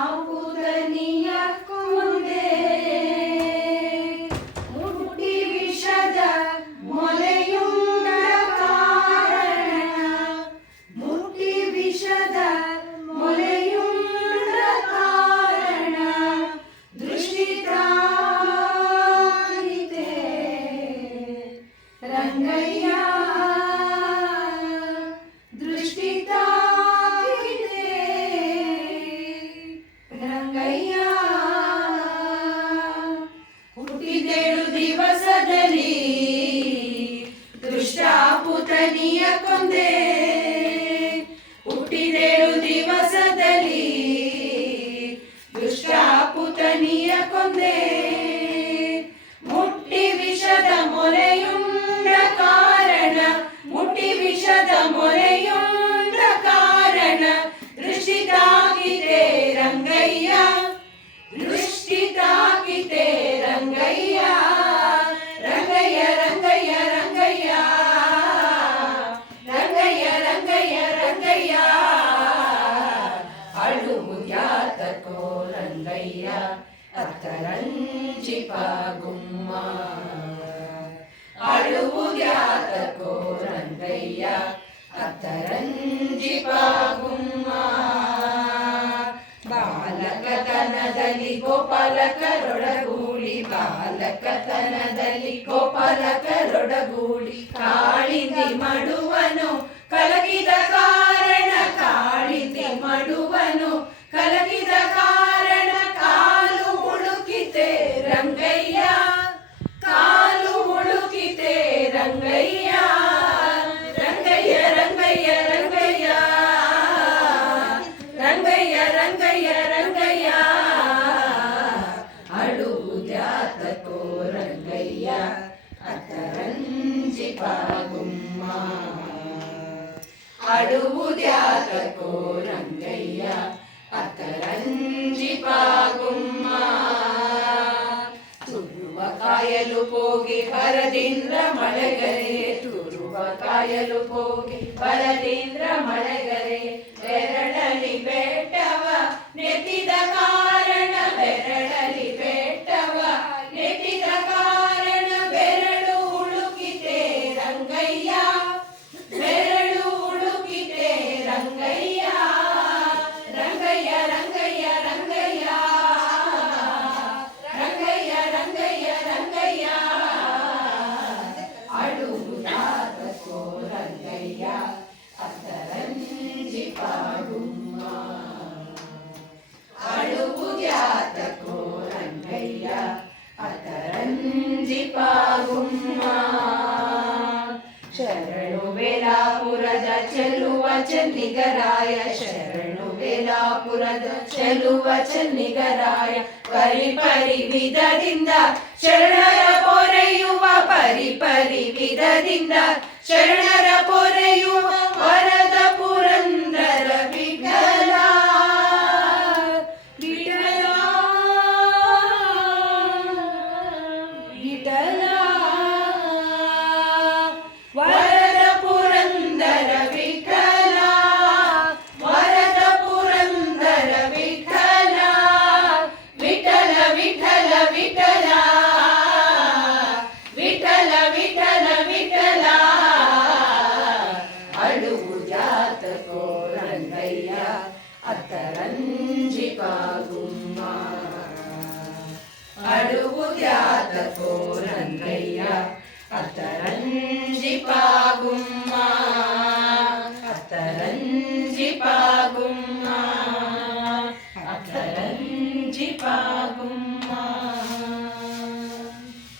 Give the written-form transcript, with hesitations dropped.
ದುಷ್ಟಾಪುತನಿಯ ಕೊಂದೆ ಮುಟ್ಟಿ ವಿಷದ ಮೊಲೆಯುಂಡ ಕಾರಣ ಮುಟ್ಟಿ ವಿಷದ ಮೊಲೆಯುಂಡ ಕಾರಣ ದೃಷ್ಟಿ ತಾಗಿತೆ ರಂಗಯ್ಯ ದೃಷ್ಟಿ ತಾಗಿದೆ ರಂಗಯ್ಯ ಹುಟ್ಟಿದೇಳು ದಿವಸದಲ್ಲಿ ದುಷ್ಟಾಪುತನಿಯ ಕೊಂದೆ ಹುಟ್ಟಿದೇಳು ದಿವಸದಲ್ಲಿ ದುಷ್ಟಾಪುತನಿಯ ಕೊಂದೆ ಮುಟ್ಟಿ ವಿಷದ ಮೊರೆಯುಂಡ ಕಾರಣ ಮುಟ್ಟಿ ವಿಷದ ಮೊರೆಯುಂಡ ಕಾರಣ ದೃಷ್ಟಿ ತಾಗಿದೆ ರಂಗಯ್ಯ ದೃಷ್ಟಿ ತಾಗಿದೆ ರಂಗಯ್ಯ ರಂಗಯ್ಯ ರಂಗಯ್ಯ ರಂಗಯ್ಯ ರಂಗಯ್ಯ ರಂಗಯ್ಯ ರಂಗಯ್ಯ ಅಳುವುದ್ಯಾತಕೋ ರಂಗಯ್ಯ ಅತ್ತರಂಚಿಪ ಗುಮ್ಮ ಅಳುವುದ್ಯಾತಕೋ ರಂಗಯ್ಯ ಅತ್ತರಂಜಿಪ ಗುಮ್ಮ ಬಾಲಕತನದಲ್ಲಿ ಗೋಪಾಲಕರೊಡಗೂಡಿ ಬಾಲಕತನದಲ್ಲಿ ಗೋಪಾಲಕರೊಡಗೂಡಿ ಕಾಳಿಂದಿ ಮಡುವನು ಕಲಗಿದ ಕಾರಣ ಕಾಳಿಂದಿ ಮಡುವನು ಕಲಗಿದ ಕಾರಣ ಕಾಲು ಹುಡುಕಿತೆ ರಂಗಯ್ಯ ಕಾಲು ಹುಡುಕಿತೆ ರಂಗಯ್ಯ ರಂಗಯ್ಯ ರಂಗಯ್ಯ ರಂಗಯ್ಯ ರಂಗಯ್ಯ ರಂಗಯ್ಯ ರಂಗಯ್ಯ ಅಳುವುದ್ಯಾತಕೋ ರಂಗಯ್ಯ ಅತ್ತರಂಜಿಪ ಗುಮ್ಮ ಅಳುವುದ್ಯಾತಕೋ ರಂಗಯ್ಯ ಅತ್ತರಂಜಿಪ ಗುಮ್ಮ ತುರುವ ಕಾಯಲು ಹೋಗಿ ಬರದಿಂದ್ರ ಮಳೆಗರೆ ತುರುವ ಕಾಯಲು ಹೋಗಿ ಬರದಿಂದ್ರ ಮಳೆಗರೆ ಬೆರಳಲಿ ಬೆಟ್ಟವ ನೆತ್ತಿದ ಕಾರಣ ಬೆರಳಲಿ ಬೆಟ್ಟವ ನೆತ್ತಿದ ಕಾರಣ ಬೆರಳು ಹುಡುಕಿತೆ ರಂಗಯ್ಯ ಬೆರಳು ಹುಡುಕಿತೆ ರಂಗಯ್ಯ ರಂಗಯ್ಯ ರಂಗಯ್ಯ ರಂಗಯ್ಯ ರಂಗಯ್ಯ ರಂಗಯ್ಯ ರಂಗಯ್ಯ ಅಳುವುದಾತಕೋ ರಂಗಯ್ಯ ಅತ್ತರಂಜಿಪ ಗುಮ್ಮ ಅಳುವುದ್ಯಾತಕೋ ರಂಗಯ್ಯ ಅತ್ತರಂಜಿಪ ಗುಮ್ಮ ಶರಣು ವೇಲಾಪುರದ ಚೆಲುವ ಚೆನ್ನಿಗರಾಯ ಶರಣು ವೇಲಾಪುರದ ಚೆಲುವ ಚೆನ್ನಿಗರಾಯ ಪರಿಪರಿ ವಿಧದಿಂದ ಶರಣರ ಪೊರೆಯುವ ಪರಿಪರಿ ವಿಧದಿಂದ ಶರಣರ ಪೊರೆಯುವ ವರದ ಪುರಂದರ ವಿಠಲ ವಿಠಲ ವಿಠಲ ವರದ ಪುರಂದರ ವಿಠಲ ವರದ ಪುರಂದರ ವಿಠಲ ವಿಠಲ ವಿಠಲ ವಿಠಲ ವಿಠಲ ವಿಠಲ ವಿಠಲ ಅಳುವುದ್ಯಾತಕೋ ರಂಗಯ್ಯ ಅತ್ತರಂಜಿಪ ಗುಮ್ಮ ಅಳುವುದ್ಯಾತಕೋ ರಂಗಯ್ಯ ಅತ್ತರಂಜಿಪ